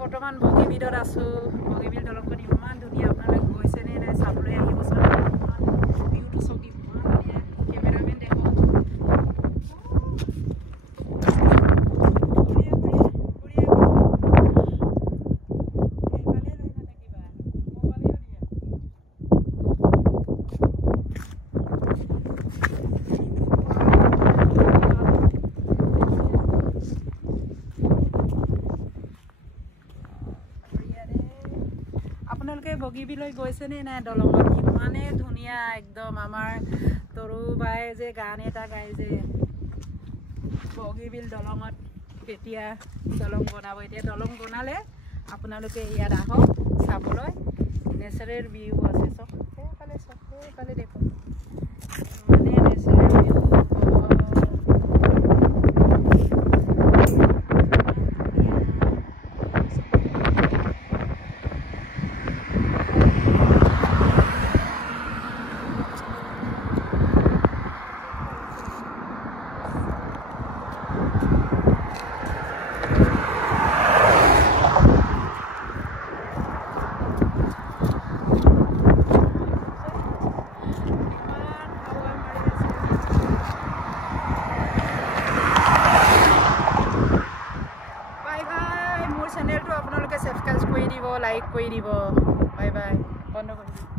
বৰ্তমান বগীবিলত আছো। বগীবিল দলংখন ইমান ধুনীয়া, আপোনালোকে গৈছে নে নাই চাবলৈ আহিব। ভিউটো চাওক ইমান ধুনীয়া। কেমেৰামেন দেখক। আপোনালোকে বগীবিললৈ গৈছে নে নাই? দলঙত ইমানেই ধুনীয়া একদম। আমাৰ তৰু বাই যে গান এটা গাই যে বগীবিল দলঙত কেতিয়া দলং বনাব। এতিয়া দলং বনালে আপোনালোকে ইয়াত আহক চাবলৈ। নেচাৰেল ভিউ আছে চব সেইফালে, চব সেইফালে দেখোন মানে নেচাৰেল ভিউ। চেনেলটো আপোনালোকে সাবস্ক্ৰাইব কৰি দিব, লাইক কৰি দিব। Bye bye. বন্ধ কৰি দিব।